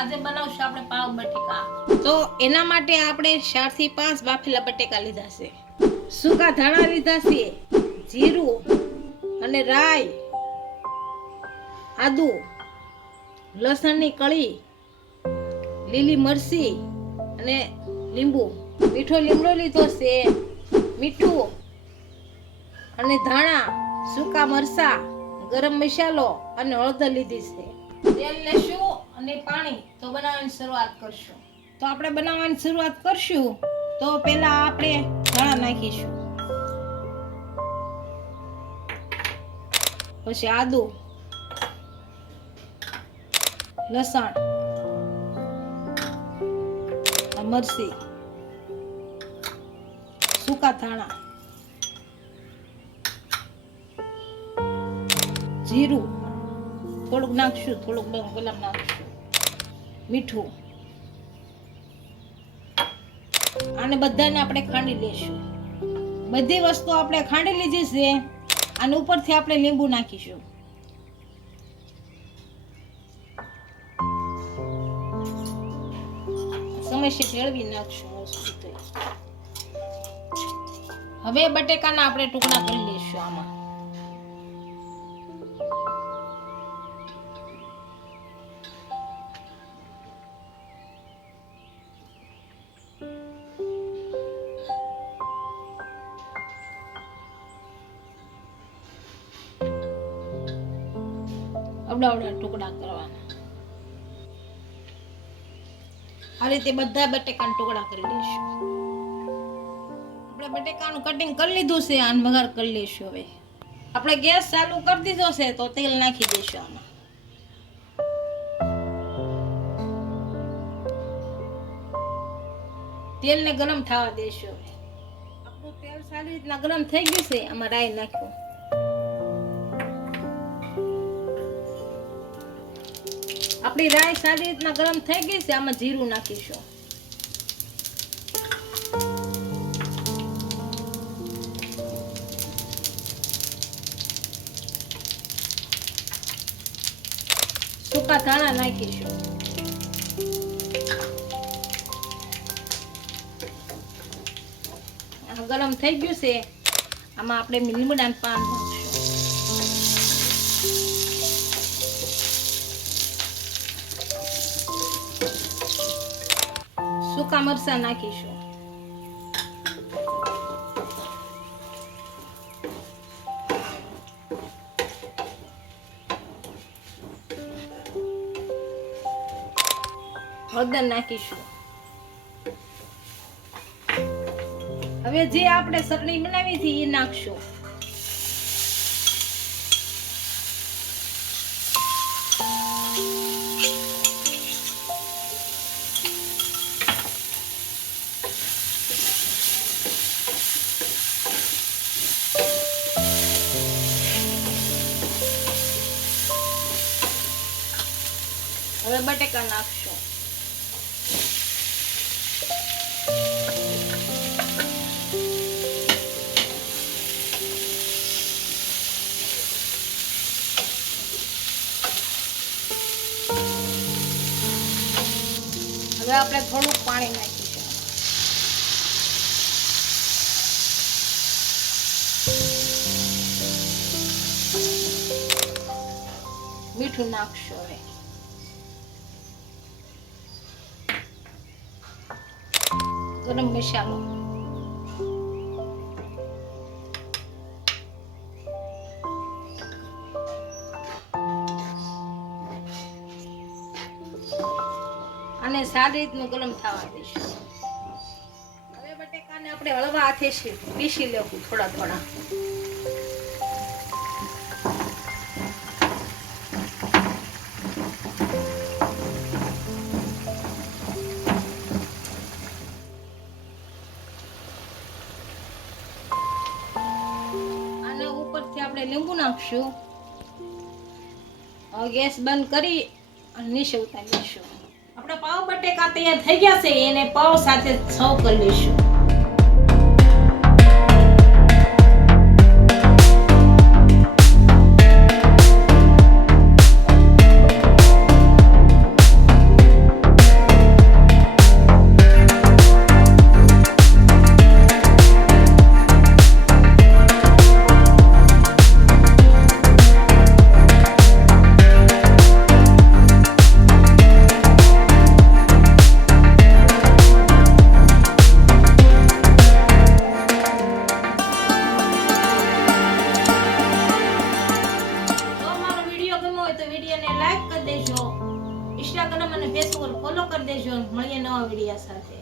આજે બનાવશું આપણે પાવ બટેકા. તો એના માટે આપણે 4 થી 5 બાફેલા બટેકા લીધા છે, સૂકા ધાણા લીધા છે, જીરું અને રાઈ, આદુ, લસણની કળી, લીલી મરચી અને લીંબુ. મીઠો લીમડો લીધો છે, મીઠું અને ધાણા, સૂકા મરચા, ગરમ મસાલો અને હળદર લીધી છે. તેલ લેશું અને પાણી. તો બનાવવાની શરૂઆત કરશું. તો આપણે બનાવવાની શરૂઆત કરશું તો પહેલા આપણે ધાણા નાખીશું, પછી આદુ, લસણ, મરચી, સૂકા ધાણા, જીરું થોડુંક નાખશું, થોડુંક ગલમ નાખશું, મીઠું. આને બધાને આપણે ખાંડી લેશું. બધી વસ્તુ આપણે ખાંડી લીધી છે. અને ઉપરથી આપણે લીંબુ નાખીશું. સમયસર હળવી નાખશું. હવે બટેકાના આપણે ટુકડા કરી લઈશું આમાં. અવડા ટુકડા કરવાના. આ રીતે બધા બટેકાના ટુકડા કરી લઈશું. આપણે બટેકાનું કટિંગ કરી લીધું છે. આને વઘાર કરી લઈશું. હવે આપણે ગેસ ચાલુ કરી દીધો છે તો તેલ નાખી દઈશું આમાં. તેલને ગરમ થવા દઈશું. હવે આપણું તેલ સારી રીતના ગરમ થઈ ગયું છે. આમાં રાઈ નાખ્યું. આપણી રાઈ સારી રીતના ગરમ થઈ ગઈ છે. આમાં જીરું નાખીશું. સૂકા ધાણા નાખીશું. ગરમ થઈ ગયું છે. આમાં આપણે લીમડાનું પાન નાખીશું. સૂકા મરચા નાખીશું. હળદર નાખીશું. હવે જે આપણે ચટણી બનાવી હતી એ નાખશું. હવે બટેકા નાખશું. હવે આપણે થોડુંક પાણી નાખીશું. મીઠું નાખશું. હવે ગરમ મસાલો, અને સારી રીતનું ગરમ થવા દઈશું. હવે બટેકાને આપણે હળવા હાથે પીસી લેવું થોડા થોડા. આપણે લીંબુ નાખશું. ગેસ બંધ કરી અને નીચે ઉતારી લઈશું. આપણા પાવ બટેકા તૈયાર થઈ ગયા છે. એને પાવ સાથે સર્વ કરી લઈશું. ઇન્સ્ટાગ્રામ અને ફેસબુક પર ફોલો કરી દેજો. મળીએ નવા વિડીયો સાથે.